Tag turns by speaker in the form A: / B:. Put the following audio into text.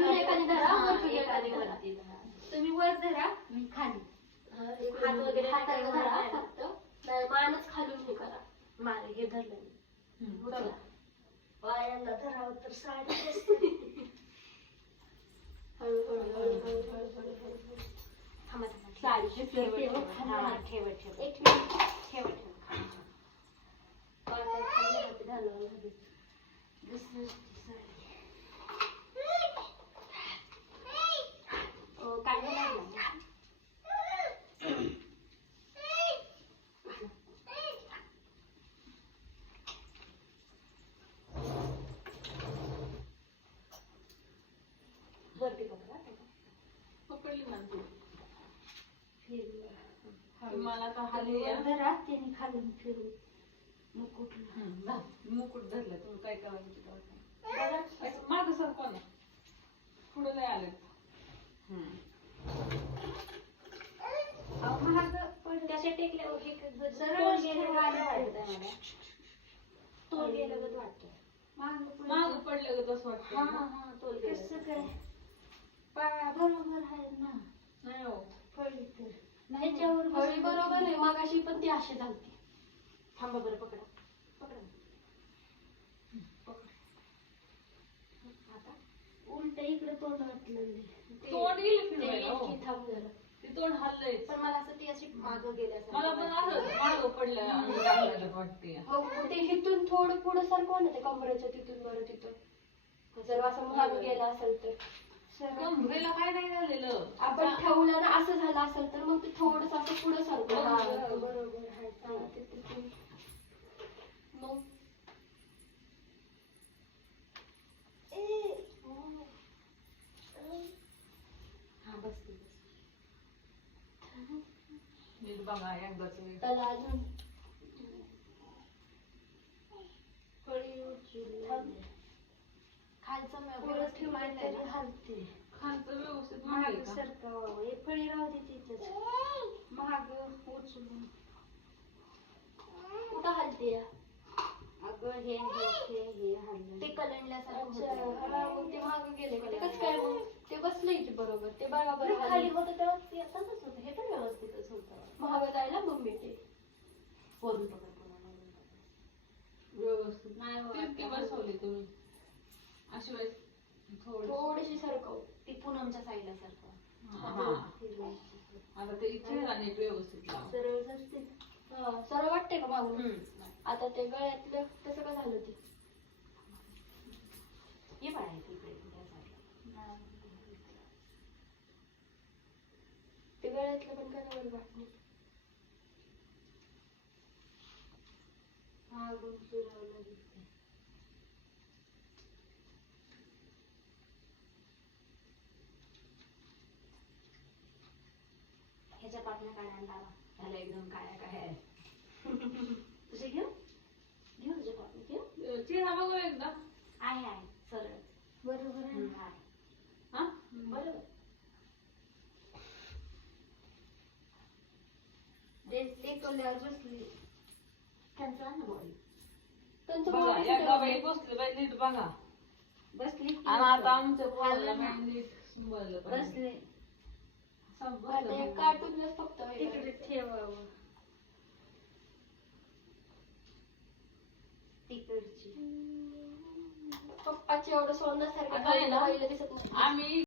A: धरा धरा. तुम्ही वर धरा
B: मी खाली. हात वगैरे हाताने
A: धरा फक्त मानच खालून हे करा.
B: मान हे धरलं मी.
C: चला.
B: तर साडी
A: हळूहळू हळूहळू हळूहळू
B: थांबा थांबा. ठेव
A: ठेव एक मिनिट.
B: ठेव ठेव. दुसरी साडी.
C: मला तर
B: हाली खालून फिरून. मुकुट.
C: मुकुट धरलं तुम्ही काय करायचं तुला वाटतं सर कोण पुढे लय आलं.
B: महाग पण त्याच्या टेकल्यावर एक
A: सरळ
B: गेलं वाटतं वाटतं
A: माग
C: पडलं. ग तसं वाटतं.
B: तोल
A: कसं काय? बरोबर ना.
C: नाही हो.
B: ह्याच्यावर बसून-
A: बरोबर आहे मगाशी पण ती अशी झालती.
B: थांबा बरं पकडा. पकडा. आता उलट इकडे तोंड
C: तोंड गेलं फिरवायला, हो.
A: थांब जरा
C: ते तोंड हल्लंय.
A: पण मला असं ती अशी मागं गेल्यासारखं
C: मला पण असं माग पडलं आणि वाटते
A: हो ते हिथून थोडं पुढं सारखं ना ते कमरेच्या तिथून बरं तिथून जर असं महाग गेला असेल तर.
C: कमरेला काय नाही झालेलं
A: आपण ठेवलं ना असं झालं असेल तर मग ते थोडस असं पुढं सारखं
B: हा,
A: हा.
B: बरोबर आहे
A: हा, ते तिथून. मग
B: हा बसते.
C: नीट बघा एकदाच
A: त्याला अजून
B: फळी उचलून
A: थांब.
B: खालचं व्यवस्थित मांडलंय ना.
A: हलते
C: खालचं व्यवस्थित
B: महाग
C: मागे का
B: सरकावं हे फळी राहू दे तिथंच महाग उचलून
A: कुठं हलते?
B: अगं हे हे हे हे हल्लं
A: ते कलंडल्यासारखं होतं. मग ते मागं गेले का? ते कसं काय मग ते बसलंय की बरोबर ते बघा
B: बरं,
A: बरं
B: खाली. होतं तेव्हा ते तसंच होतं हे तर व्यवस्थितच होतं
A: महाग जायला मम्मी ते
B: वरून पकड पुन्हा वरून पकड.
C: व्यवस्थित
B: नाही हो,
C: तितकी
B: आता
C: बसवली तुम्ही थोडी
A: थोडीशी सरकव.
B: ती पूनमच्या साईडला सारखं
C: हा. आता ते इथे आणि व्यवस्थित लाव.
B: सरळ
A: हा. सरळ वाटते का मागून?
B: हम्म.
A: आता ते गळ्यातलं तसं का झालं ते?
B: ये बाळा इथे इकडे त्या साईडला.
A: ते गळ्यातलं पण काय वाटणे
B: आपल्या काढायला त्याला एकदम काळ्या काळ्या तुझे घेऊ? घेऊ तुझे कॉपी घेऊ?
C: चेहरा बघू एकदा.
B: आहे आहे. सरळ.
A: बरोबर आहे.
C: हा.
B: बरोबर.
A: ते तोंडावर बसली.
B: त्यांचा ना बॉडी
C: बसली
B: बसली.
C: आणि आता आमच्या
B: बसले.
A: आता हे फक्त
B: तिकडे. ठेवावं. तिकडची.
A: पप्पाची एवढं सोडण्यासारखं
C: आता आहे ना,
A: पहिलं दिसत नाही
C: आम्ही